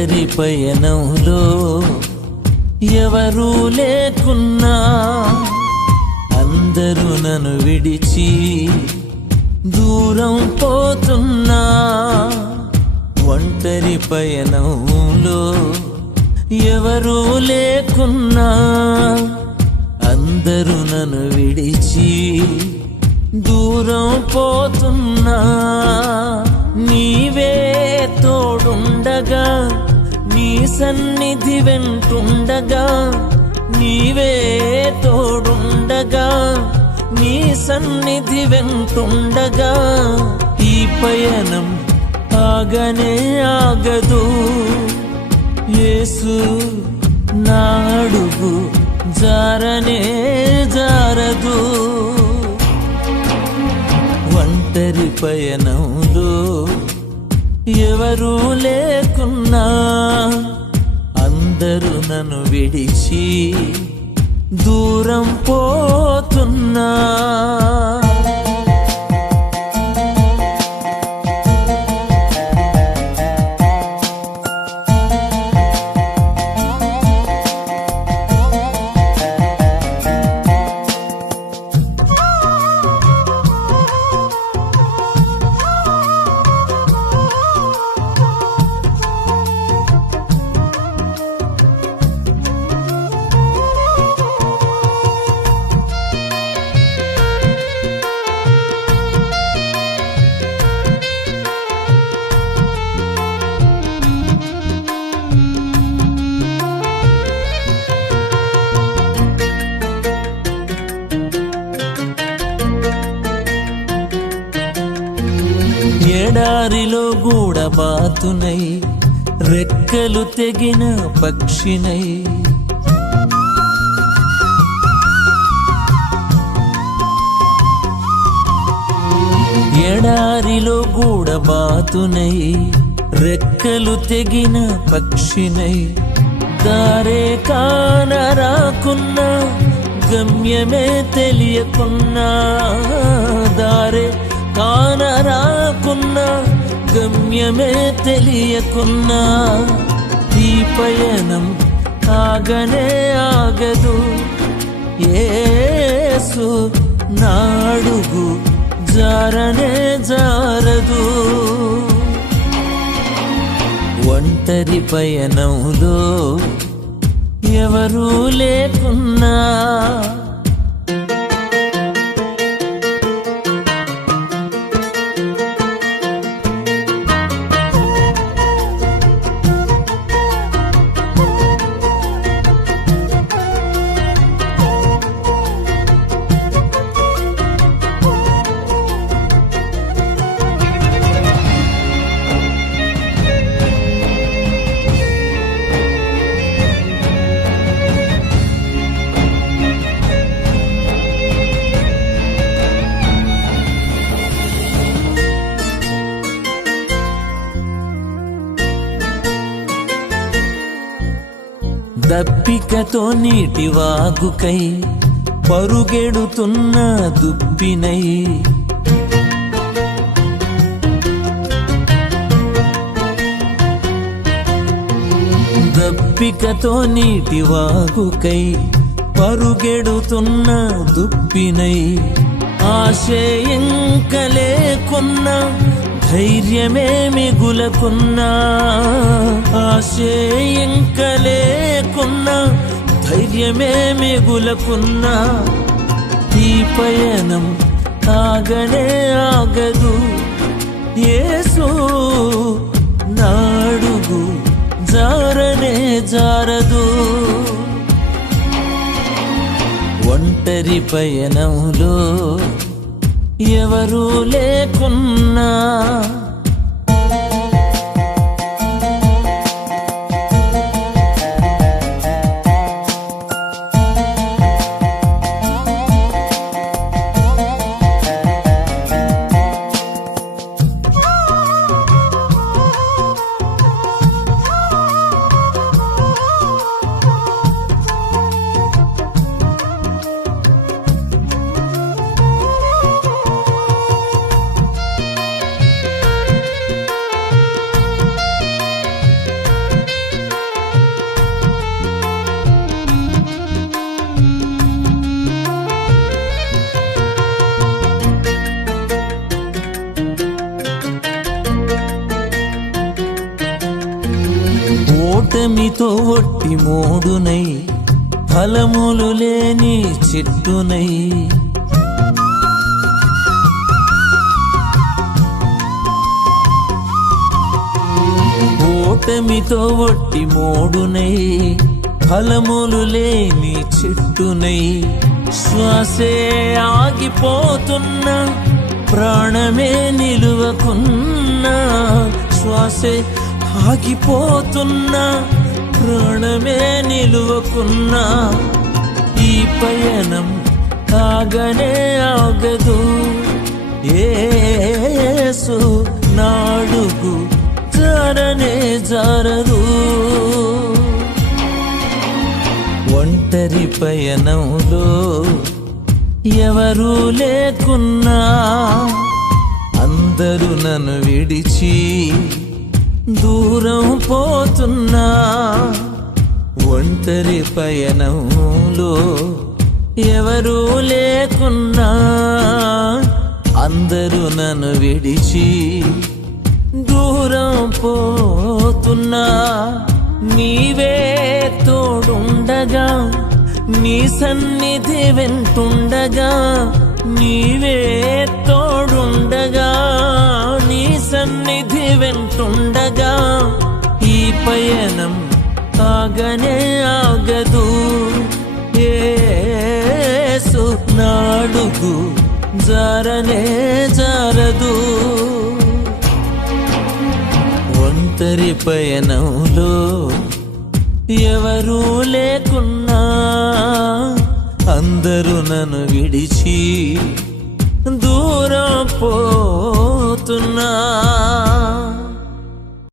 ఒంటరి పయనంలో ఎవరూ లేకున్నా అందరూ నన్ను విడిచి దూరం పోతున్నా. ఒంటరి పయనంలో ఎవరూ లేకున్నా. అందరూ నన్ను విడిచి దూరం పోతున్నా. నీవే తోడుండగా సన్నిధి వెంటుండగా నీవే తోడుండగా నీ సన్నిధి వెంటుండగా ఈ పయనం ఆగనే ఆగదు. యేసు నా అడుగు జారనే జారదు. ఒంటరి పయనంలో ఎవరూ లేకున్నా అందరూ నన్ను విడిచి దూరం పోతున్నా. ఎడారిలో గూడబాతునై రెక్కలు తెగిన పక్షినై. ఎడారిలో గూడబాతునై రెక్కలు తెగిన పక్షినై. దారే కానరాకున్నా గమ్యమే తెలియకున్నా. దారే కానరాకున్నా గమ్యమే తెలియకున్నా ఈ పయనం ఆగనే ఆగదు. ఏసు నాడుగు జారనే జారదు. ఒంటరి పయనంలో ఎవరూ లేకున్నా దప్పికతో నీటి వాగుకై పరుగెడుతున్న దుప్పినై. దప్పికతో నీటి వాగుకై పరుగెడుతున్న దుప్పినై. ఆశయంక ధైర్యమే మిగులకున్నా ఆశయంకలేకున్నా ధైర్యమే మిగులకున్నా. ఈ పయనం ఆగనే ఆగదు ఏసు నాడుగు జారనే జారదు. ఒంటరి పయనంలో ఎవరూ లేకున్నా ఓటమితో ఒట్టి మోడునై ఫలములు లేని చెట్టునై. ఓటమితో ఒట్టి మోడునై ఫలములు లేని చెట్టునై. శ్వాసే ఆగిపోతున్న ప్రాణమే నిలువకున్నా శ్వాసే ఆగిపోతున్నా ప్రాణమే నిలువకున్నా ఈ పయనం ఆగనే ఆగదు. ఏసు నాడుగు జారనే జారదు. ఒంటరి పయనంలో ఎవరూ లేకున్నా అందరూ నన్ను విడిచి దూరం పోతున్నా ఒంటరి పయనంలో ఎవరూ లేకున్నా అందరూ నన్ను విడిచి దూరం పోతున్నా. నీవే తోడుండగా నీ సన్నిధి వెంటుండగా నీవే తోడుండగా. పయనం ఆగనే ఆగదు. ఏసు నాడుగు జారనే జారదు. ఒంటరి పయనంలో ఎవరూ లేకున్నా అందరూ నన్ను విడిచి దూరం పోతున్నా.